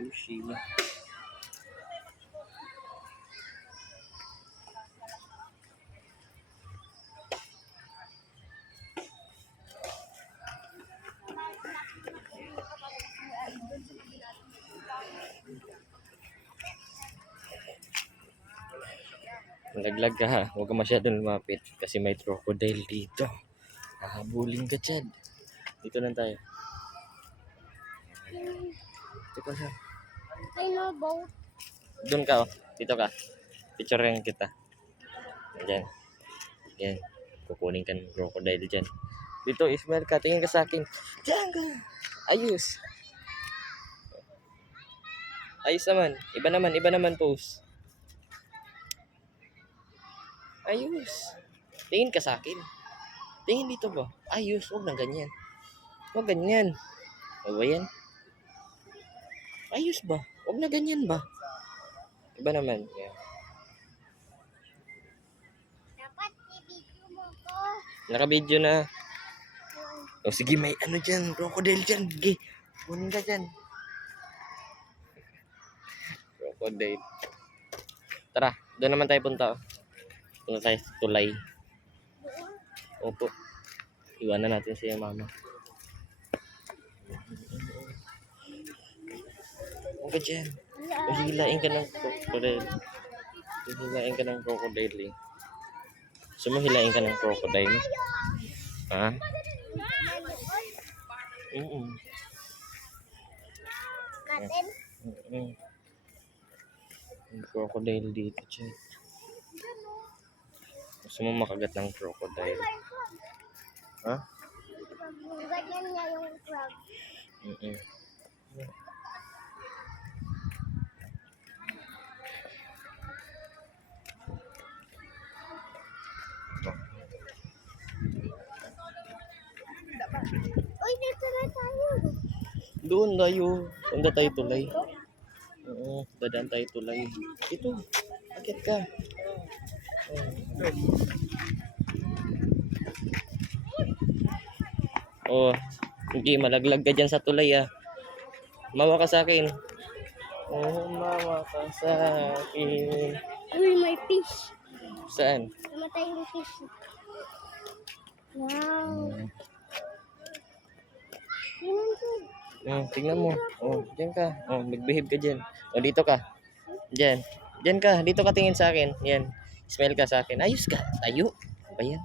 Sushi. Laglag ka ha. Huwag ka masyadong lumapit kasi may crocodile dito. Hahabulin ka, Chad. Dito lang tayo. Dito ka siya. I know boat. Doon ka, oh. Dito ka. Picturean kita. Diyan. Yan. Kukunin ka ng crocodile dyan. Dito, Ismael ka. Tingin ka sa akin. Diyan ka. Ayos. Ayos naman. Iba naman pose. Ayos. Tingin ka sa akin. Tingin dito ba? Ayos. Huwag na ganyan. Huwag ganyan. O ba yan? Ayos ba? Huwag na ganyan ba? Iba naman. Yeah. Dapat i-video mo ko. Naka-video na. O sige, may ano dyan. Crocodile dyan. Sige. Kunin ka dyan. Crocodile. Tara. Doon naman tayo punta. Punta tayo sa tulay. Opo. Iwanan natin siya mama. Huwag ka dyan. Hihilain ka ng crocodile. Hihilain ka ng crocodile eh. Sumuhilain ka ng crocodile. Ha? Natin. Yung crocodile dito, Chay. Gusto mo makagat ng crocodile? Ha? Ganyan niya yung crab. Uy, dito na tayo. Doon tayo. Punta tayo tulay. Oo, dadaan tayo tulay. Ito. Akit ka. Oh, hindi malaglag ka dyan sa tulay ah. Mawa ka sa akin. Oh, mawa ka sa akin. Uy, may fish. Saan? Namatay yung fish. Wow. Tingnan mo. Oh, diyan ka. Oh, mag-behave ka dyan. Oh, dito ka. Diyan. Diyan ka. Dito ka tingin sa akin. Yan. Smile ka sa akin. Ayos ka. Tayo. Ano ba yan?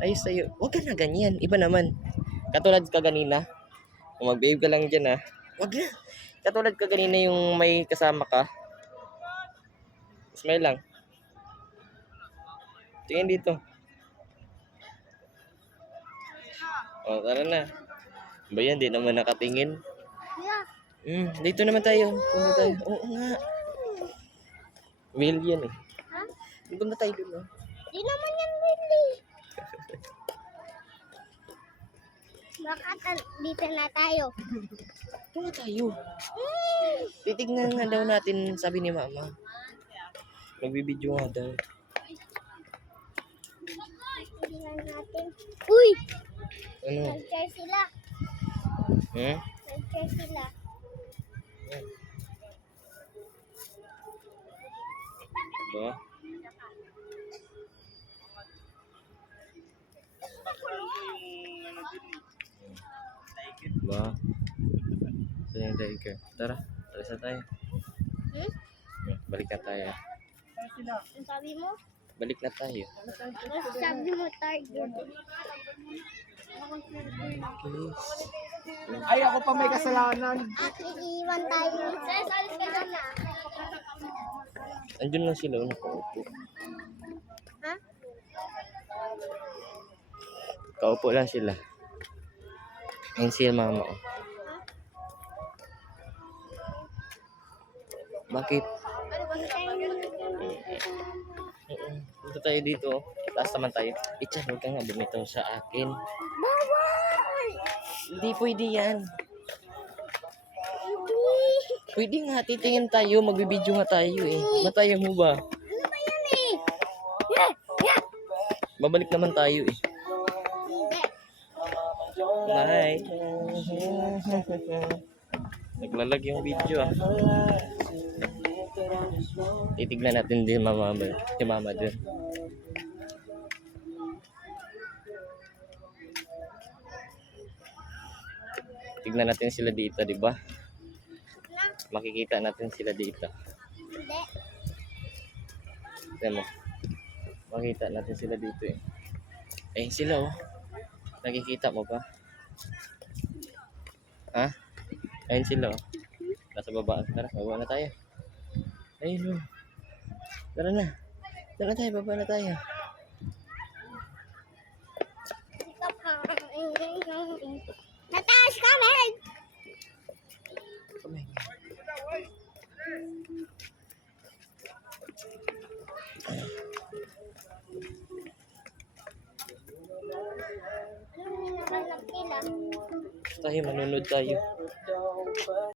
Ayos tayo. Huwag ka na ganyan. Iba naman. Katulad ka kanina. Kung mag-behave ka lang dyan ha. Huwag na. Katulad ka kanina yung may kasama ka. Smile lang. Tingin dito. Oh, tara na. Ba yan? Di naman nakatingin. Yeah. Dito naman tayo. Punta tayo. Oo nga. Whale yan eh. Ha? Punta tayo dun oh. Di naman yan really. Baka dito na tayo. Punta tayo. Titignan nga daw natin, sabi ni mama. Magbibideo nga daw. Tingnan natin. Uy! Ano? Nag-share sila. Nag-share sila. Ba? Ba? Saan yung tiger? Tara, alas na tayo. Balik na tayo. Ang sabi mo? Balik na tayo. Ang sabi mo, target. Please. Ay, ako pa may kasalanan. Iiwan tayo. Sir, salis ka dyan na. Andun lang sila, nakaupo. Ha? Kaupo lang sila. Ayun sila mama. Bakit? Punta tayo dito. Taas naman tayo. Itchan, huwag ka nga bumitaw sa akin. Bawal! Hindi pwede yan. Pwede nga, titingin tayo. Magbibideo nga tayo eh. Mataya mo ba? Ano ba yan eh? Yeah! Yeah! Babalik naman tayo eh. Hindi. Bye. Naglalag yung video ah. Titignan natin din si mama dun. Tignan natin sila dito, di ba? Makikita natin sila dito. Hindi. Tignan mo. Makikita natin sila dito eh. Eh sila oh. Nakikita mo ba? Ha? Ayun sila oh. Nasa baba. Tara, baba na tayo. Ayun oh. Tara na. Tara tayo, baba na tayo. Nataas kami! Kamay. Anong hinahanap nila? Tayo, manunod tayo.